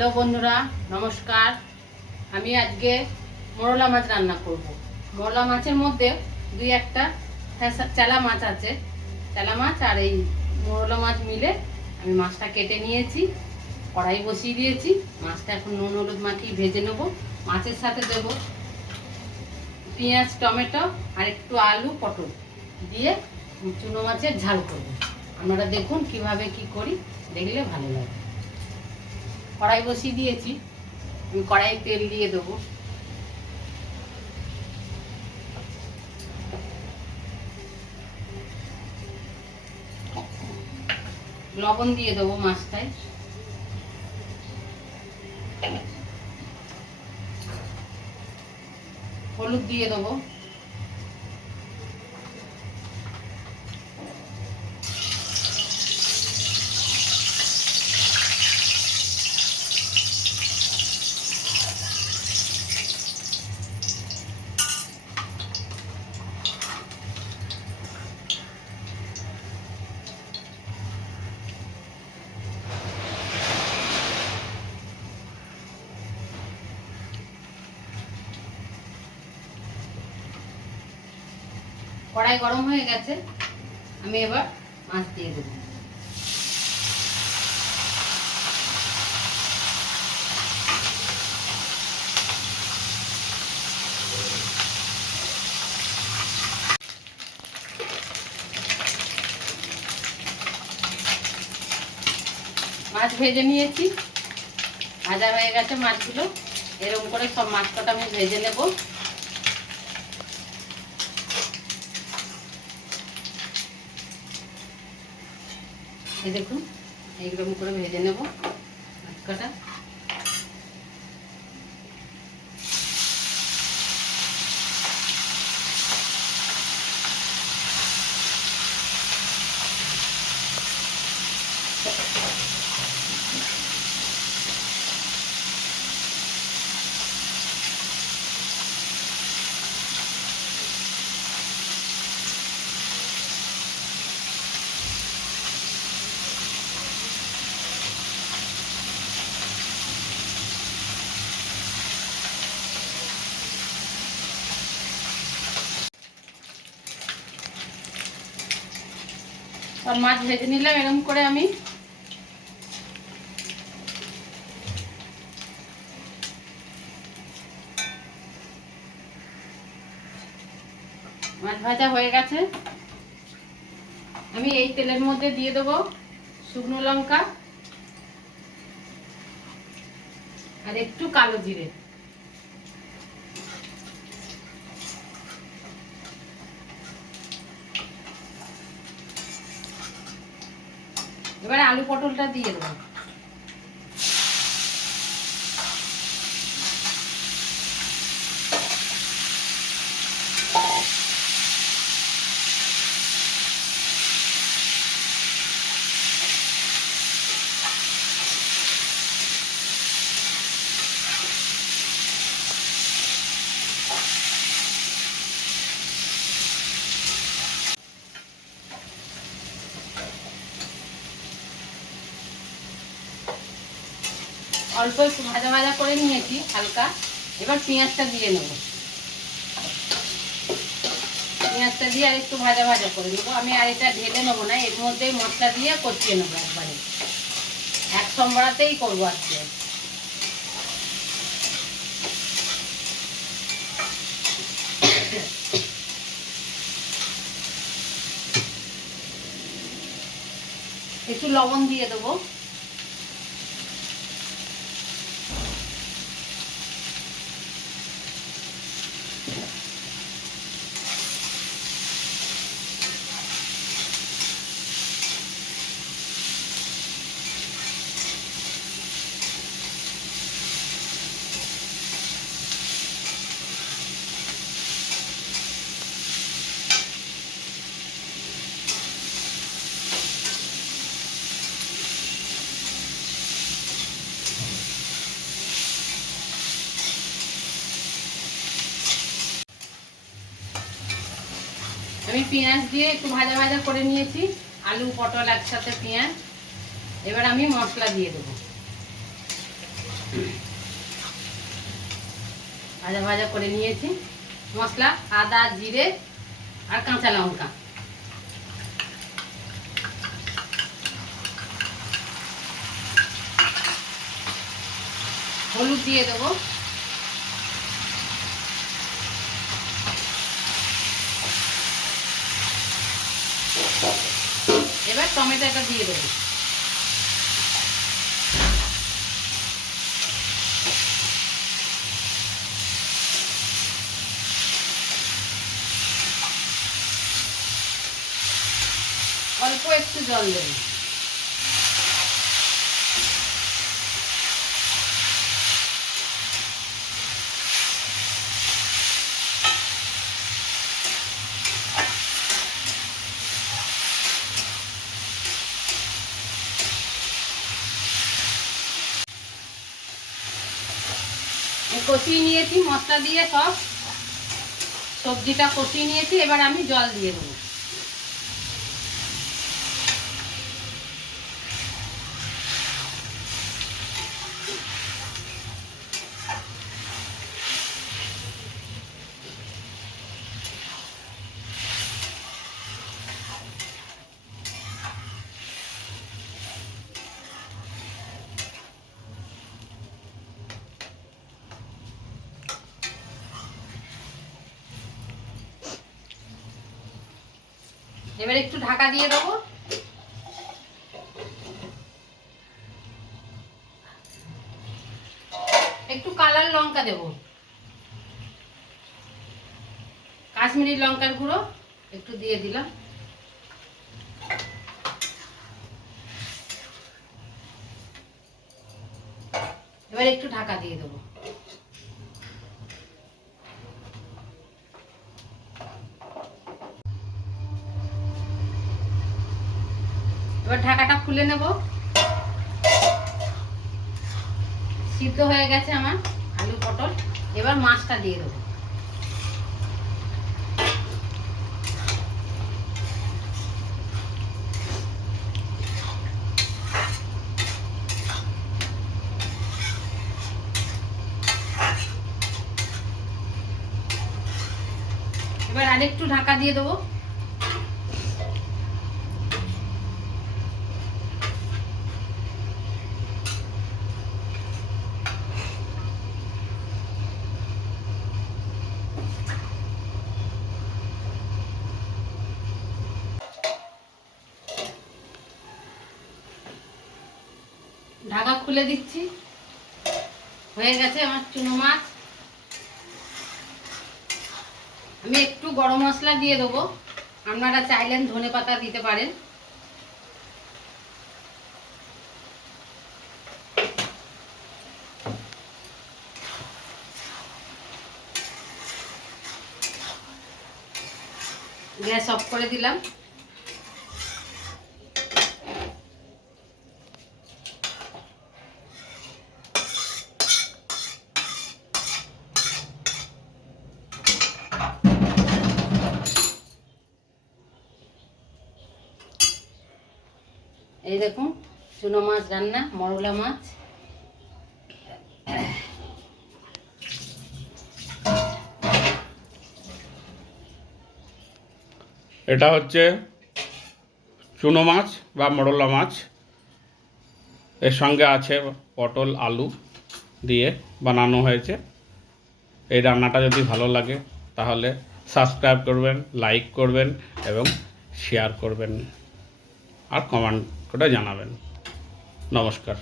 Hello বন্ধুরা, নমস্কার। আমি আজকে মোরলা মাছ রান্না করব। মোরলা মাছের মধ্যে দুই একটা চেলা মাছ আছে, চেলা মাছ আর এই মোরলা মাছ মিলে আমি মাছটা কেটে নিয়েছি, কড়াই বসিয়ে দিয়েছি। মাছটা এখন নুন হলুদ মাখিয়ে ভেজে নেব। মাছের সাথে দেব পেঁয়াজ, টমেটো আর একটু আলু, পটল দিয়ে চুনো মাছের ঝাল করব। আপনারা দেখুন কিভাবে কি করি, দেখলে ভালো লাগে। কড়াই বসিয়ে দিয়েছি, আমি কড়াই তেল দিয়ে দেবো। লবণ দিয়ে দেবো মাছটায়, হলুদ দিয়ে দেবো, কড়াই গরম হয়ে গেছে, আমি এবার মাছ দিয়ে দেবো। মাছ ভেজে নিয়েছি, ভাজা হয়ে গেছে মাছগুলো। এরকম করে সব মাছ কটা আমি ভেজে নেব। এই দেখুন, এইরকম করে ভেজে নেব মাছ কটা। সব মাছ ভেজে নিলাম এরকম করে। আমি মাছ ভাজা হয়ে গেছে, আমি এই তেলের মধ্যে দিয়ে দেবো শুকনো লঙ্কা আর একটু কালো জিরে। এবারে আলু পটলটা দিয়ে দেবো। অল্প একটু ভাজা ভাজা করে নিয়েছি হালকা। এবার পেঁয়াজটা দিয়ে নেব। পেঁয়াজটা দিয়ে আর একটু ভাজা ভাজা করে নেবো। আমি আর এটা ঢেলে নেবো না, এর মধ্যেই মশলা দিয়ে কষিয়ে নেবো একবারে। এক সম্বরাতেই করবো আজকে। একটু লবণ দিয়ে দেবো। আমি পেঁয়াজ দিয়ে একটু ভাজা ভাজা করে নিয়েছি, আলু পটল একসাথে পেঁয়াজ। এবার আমি মশলা দিয়ে দেবো। ভাজা ভাজা করে নিয়েছি। মশলা আদা, জিরে আর কাঁচা লঙ্কা। হলুদ দিয়ে দেবো। এবার টমেটোটা দিয়ে দেবো। অল্প একটু জল দেবো। কষিয়ে নিয়েছি মশলা দিয়ে, সব সবজিটা কষিয়ে নিয়েছি। এবার আমি জল দিয়ে দেবো। এবার একটু ঢাকা দিয়ে দেবো। একটু কালার লঙ্কা দেবো, কাশ্মীরি লঙ্কার গুঁড়ো একটু দিয়ে দিলাম। এবার একটু ঢাকা দিয়ে দেবো। এবার ঢাকাটা খুলে নেব। সিদ্ধ হয়ে গেছে আমার আলু পটল। এবার মাছটা দিয়ে দেবো। এবার আরেকটু ঢাকা দিয়ে দেবো। ঢাকা খুলে দিচ্ছি। হয়ে গেছে আমার চুনো মাছ। আমি একটু গরম মশলা দিয়ে দেবো, আপনারা চাইলেন ধনেপাতা দিতে পারেন। গ্যাস অফ করে দিলাম। এই দেখুন চুনো মাছ রান্না, মরলা মাছ। এটা হচ্ছে চুনো মাছ বা মরলা মাছ। এর সঙ্গে আছে পটল আলু দিয়ে বানানো হয়েছে। এই রান্নাটা যদি ভালো লাগে তাহলে সাবস্ক্রাইব করবেন, লাইক করবেন এবং শেয়ার করবেন আর কমেন্ট করে জানাবেন। নমস্কার।